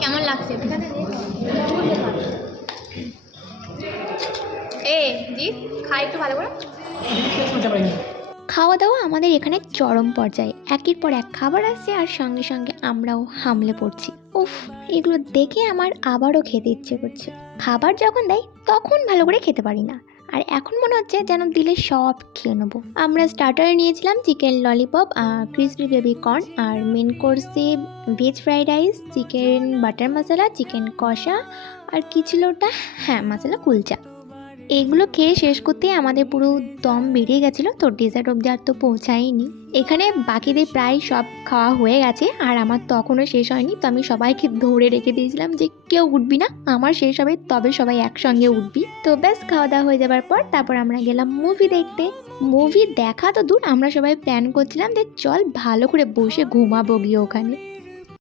কেমন লাগছে? এ জি খাই একটু ভালো করে। খাওয়া দাওয়া আমাদের এখানে চরম পর্যায়ে, একের পর এক খাবার আসছে আর সঙ্গে সঙ্গে আমরাও হামলে পড়ছি। উফ, এগুলো দেখে আমার আবারও খেতে ইচ্ছে করছে। খাবার যখন দেয় তখন ভালো করে খেতে পারি না, আর এখন মনে হচ্ছে যেন দিলে সব খেয়ে নেবো। আমরা স্টার্টারে নিয়েছিলাম chicken lollipop, crispy baby corn, আর মেন কোর্সে veg fried rice, chicken butter masala, chicken কষা, আর কি ছিল ওটা, হ্যাঁ মশলা কুলচা। এগুলো খেয়ে শেষ করতে আমাদের পুরো দম বেরিয়ে গেছিলো, তো ডেজার্ট অবধি আর তো পৌঁছায়নি। এখানে বাকিদের প্রায় সব খাওয়া হয়ে গেছে আর আমার তখনও শেষ হয়নি, তো আমি সবাইকে ধরে রেখে দিয়েছিলাম যে কেউ উঠবি না, আমার শেষ হবে তবে সবাই একসঙ্গে উঠবি। তো ব্যাস খাওয়া দাওয়া হয়ে যাবার পর তারপর আমরা গেলাম মুভি দেখতে। মুভি দেখা তো দূর, আমরা সবাই প্ল্যান করছিলাম যে চল ভালো করে বসে ঘুমাবো গিয়ে ওখানে।